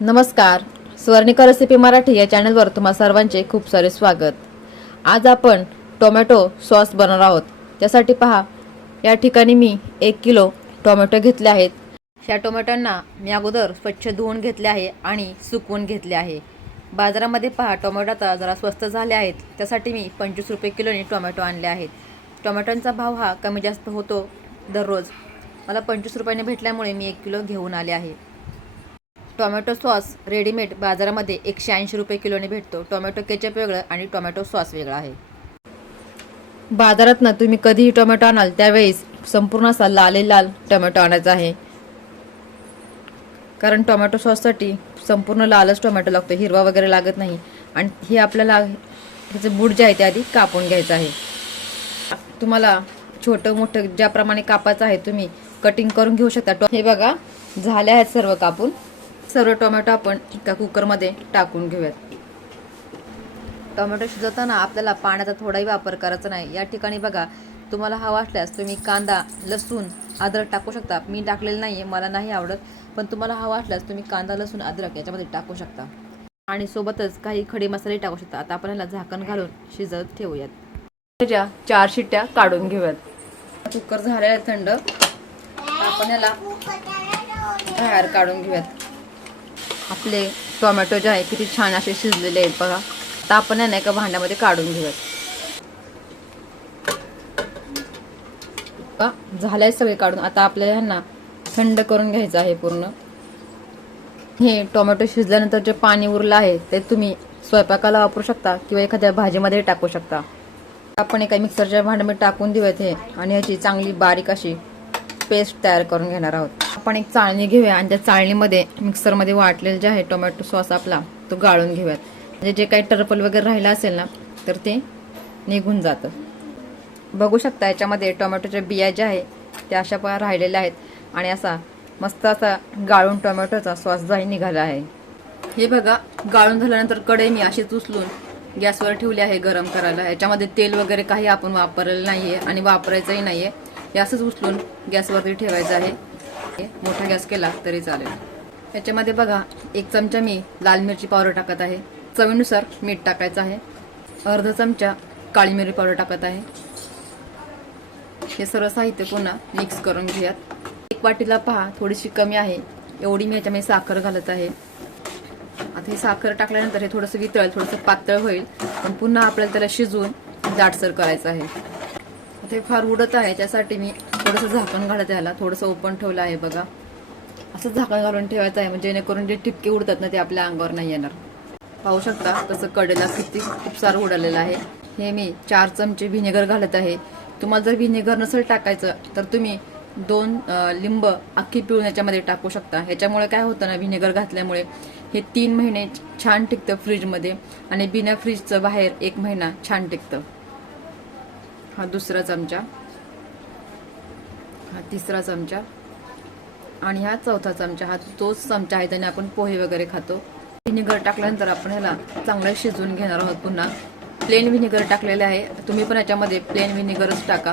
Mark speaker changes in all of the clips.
Speaker 1: नमस्कार. स्वर्णिका रेसिपी मराठी या चॅनलवर तुम्हा सर्वांचे खूप सारे स्वागत. आज आपण टोमॅटो सॉस बनवणार आहोत. त्यासाठी पहा या ठिकाणी मी एक किलो टोमॅटो घेतले आहेत. ह्या टोमॅटोंना मी अगोदर स्वच्छ धुवून घेतले आहे आणि सुकवून घेतले आहे. बाजारामध्ये पहा टोमॅटो आता जरा स्वस्त झाले आहेत. त्यासाठी मी पंचवीस रुपये किलोने टोमॅटो आणले आहेत. टोमॅटोंचा भाव हा कमी जास्त होतो दररोज. मला पंचवीस रुपयाने भेटल्यामुळे मी एक किलो घेऊन आले आहे. टोमॅटो सॉस रेडीमेड बाजारामध्ये एकशे ऐंशी रुपये किलोने भेटतो. टोमॅटो केचप वेगळं आणि टोमॅटो सॉस वेगळा आहे. बाजारात ना तुम्ही कधीही टोमॅटो आणाल त्यावेळेस संपूर्ण असा लाल लाल टोमॅटो आणायचा आहे. कारण टोमॅटो सॉससाठी संपूर्ण लालच टोमॅटो लागतो हिरवा वगैरे लागत नाही. आणि हे आपल्याला ह्याचं बूट जे आहे ते आधी कापून घ्यायचं आहे. तुम्हाला छोटं मोठं ज्याप्रमाणे कापायचं आहे तुम्ही कटिंग करून घेऊ शकता. हे बघा झाले आहेत सर्व कापून. सर्व टोमॅटो आपण एका कुकरमध्ये टाकून घेऊयात. टोमॅटो शिजवताना आपल्याला पाण्याचा थोडाही वापर करायचा नाही. या ठिकाणी बघा तुम्हाला हवा असल्यास तुम्ही कांदा लसूण अद्रक टाकू शकता. मी टाकलेलं नाही आहे मला नाही आवडत पण तुम्हाला हवा असल्यास तुम्ही कांदा लसूण अद्रक याच्यामध्ये टाकू शकता. आणि सोबतच काही खडे मसाले टाकू शकता. आता आपण याला झाकण घालून शिजत ठेवूयात. त्याच्या चार शिट्ट्या काढून घेऊयात. कुकर झालेला थंड. आपण याला बाहेर काढून घेऊयात. आपले टोमॅटो जे आहे किती छान असे शिजलेले आहेत बघा. आता आपण यांना एका भांड्यामध्ये काढून घेऊयात. झालंय सगळे काढून. आता आपल्याला ह्यांना थंड करून घ्यायचं आहे पूर्ण. हे टोमॅटो शिजल्यानंतर जे पाणी उरलं आहे ते तुम्ही स्वयंपाकाला वापरू शकता किंवा एखाद्या भाजीमध्ये टाकू शकता. आपण एका मिक्सरच्या भांड्यामध्ये टाकून देऊयात हे. आणि ह्याची चांगली बारीक अशी पेस्ट तयार करून घेणार आहोत. आपण एक चाळणी घेऊया आणि त्या चाळणीमध्ये मिक्सरमध्ये वाटलेलं जे आहे टोमॅटो सॉस आपला तो गाळून घेऊयात. म्हणजे जे काही टर्पल वगैरे राहिलं असेल ना तर ते निघून जातं. बघू शकता याच्यामध्ये टोमॅटोच्या बिया ज्या आहे त्या अशा पण राहिलेल्या आहेत. आणि असा मस्त असा गाळून टोमॅटोचा सॉस जाही निघाला आहे. हे बघा गाळून झाल्यानंतर कढई मी अशीच उचलून गॅसवर ठेवली आहे गरम करायला. याच्यामध्ये तेल वगैरे काही आपण वापरलेलं नाहीये आणि वापरायचंही नाहीये. आहे असंच उचलून गॅसवरती ठेवायचं आहे. मोठा गॅस केला तरी चालेल. याच्यामध्ये बघा एक चमचा मी लाल मिरची पावडर टाकत आहे. चवीनुसार मीठ टाकायचं आहे. अर्धा चमचा काळी मिरी पावडर टाकत आहे. हे सर्व साहित्य पुन्हा मिक्स करून घेऊयात. एक वाटीला पहा थोडीशी कमी आहे. एवढी मी याच्यामध्ये साखर घालत आहे. आता हे साखर टाकल्यानंतर हे थोडंसं वितळेल थोडंसं पातळ होईल. पण पुन्हा आपल्याला त्याला शिजवून जाडसर करायचं आहे. ते फार उडत आहे त्यासाठी मी थोडंसं झाकण घालत याला थोडंसं ओपन ठेवलं आहे बघा. असं झाकण घालून ठेवायचं आहे म्हणजे जेणेकरून जे टिपके उडतात ना ते आपल्या अंगावर नाही येणार. पाहू शकता तसं कडेला किती खूप सारं उडालेलं आहे. हे मी चार चमचे व्हिनेगर घालत आहे. तुम्हाला जर व्हिनेगर नसेल टाकायचं तर तुम्ही दोन लिंब अख्खी पिळून याच्यामध्ये टाकू शकता. ह्याच्यामुळे काय होतं ना व्हिनेगर घातल्यामुळे हे तीन महिने छान टिकतं फ्रीजमध्ये आणि बिना फ्रीजचं बाहेर एक महिना छान टिकतं. हा दुसरा चमचा. हा तिसरा चमचा. आणि हा चौथा चमचा. हा तोच चमचा आहे त्याने आपण पोहे वगैरे खातो. व्हिनेगर टाकल्यानंतर आपण ह्याला चांगलं शिजवून घेणार आहोत पुन्हा. प्लेन व्हिनेगर टाकलेले आहे. तुम्ही पण याच्यामध्ये प्लेन व्हिनेगरच टाका.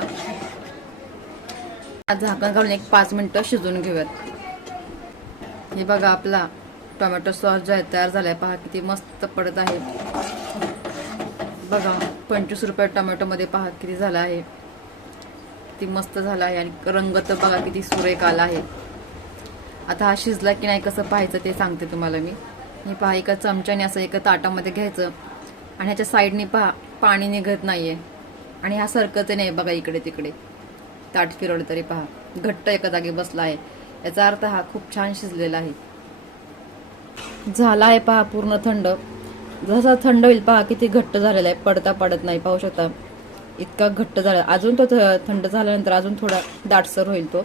Speaker 1: आज झाकण घालून एक पाच मिनिटं शिजवून घेऊयात. हे बघा आपला टोमॅटो सॉस जो आहे तयार झालाय. पहा किती मस्त पडत आहे. बघा पंचवीस रुपये टोमॅटोमध्ये पहा किती झाला आहे. किती मस्त झाला आहे आणि रंग तर बघा किती सुरेख आला आहे. आता हा शिजला की नाही कसं पाहायचं ते सांगते तुम्हाला मी. हे पहा एका चमच्याने असं एका ताटामध्ये घ्यायचं. आणि ह्याच्या साईडने पहा पाणी निघत नाही आहे आणि हा सरकत नाही बघा इकडे तिकडे. ताट फिरवलं तरी पहा घट्ट एका जागी बसला आहे. याचा अर्थ हा खूप छान शिजलेला आहे. झाला आहे पहा पूर्ण थंड. जसा थंड होईल पहा किती घट्ट झालेला आहे. पडता पडत नाही पाहू शकता. इतका घट्ट झाला. अजून तो थ- थंड झाल्यानंतर अजून थोडा दाटसर होईल तो.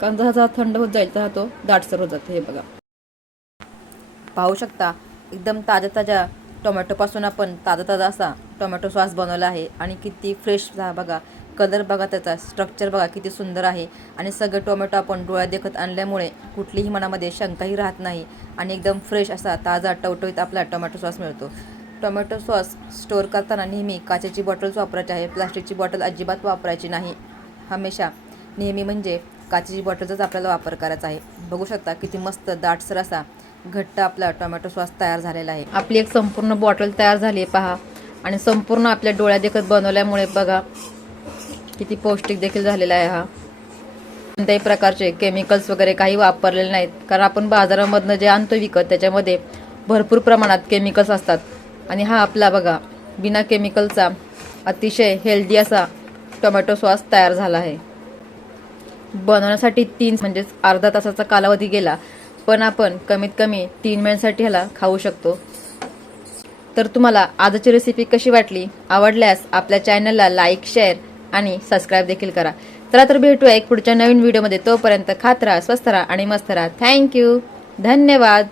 Speaker 1: कारण जसा थंड होत जाईल तसा तो दाटसर होत जातो. हे बघा. पाहू शकता एकदम ताज्या ताज्या टोमॅटोपासून आपण ताजा ताजा असा टोमॅटो सॉस बनवला आहे. आणि किती फ्रेश बघा. कलर बघा त्याचा स्ट्रक्चर बघा किती सुंदर आहे. आणि सगळं टोमॅटो आपण डोळ्यात देखत आणल्यामुळे कुठलीही मनामध्ये शंकाही राहत नाही. आणि एकदम फ्रेश असा ताजा टवटवीत आपला टोमॅटो सॉस मिळतो. टोमॅटो सॉस स्टोअर करताना नेहमी काचेची बॉटल्स वापरायची आहे. प्लास्टिकची बॉटल अजिबात वापरायची नाही. हमेशा नेहमी म्हणजे काचेची बॉटलचाच आपल्याला वापर करायचा आहे. बघू शकता किती मस्त दाटसर असा घट्ट आपला टोमॅटो सॉस तयार झालेला आहे. आपली एक संपूर्ण बॉटल तयार झाली आहे पहा. आणि संपूर्ण आपल्या डोळ्या देखत बनवल्यामुळे बघा किती पौष्टिक देखील झालेला आहे हा. कोणत्याही प्रकारचे केमिकल्स वगैरे काही वापरलेले नाहीत. कारण आपण बाजारामधनं जे आणतो विकत त्याच्यामध्ये भरपूर प्रमाणात केमिकल्स असतात. आणि हा आपला बघा बिना केमिकलचा अतिशय हेल्दी असा टोमॅटो सॉस तयार झाला आहे. बनवण्यासाठी तीन म्हणजेच अर्धा तासाचा कालावधी गेला पण आपण कमीत कमी तीन महिन्यांसाठी ह्याला खाऊ शकतो. तर तुम्हाला आजची रेसिपी कशी वाटली? आवडल्यास आपल्या चॅनलला लाईक शेअर आणि सबस्क्राईब देखील करा. चला तर भेटूया एक पुढच्या नवीन व्हिडिओमध्ये तोपर्यंत खात राहा स्वस्त राहा आणि मस्त राहा. थँक्यू धन्यवाद.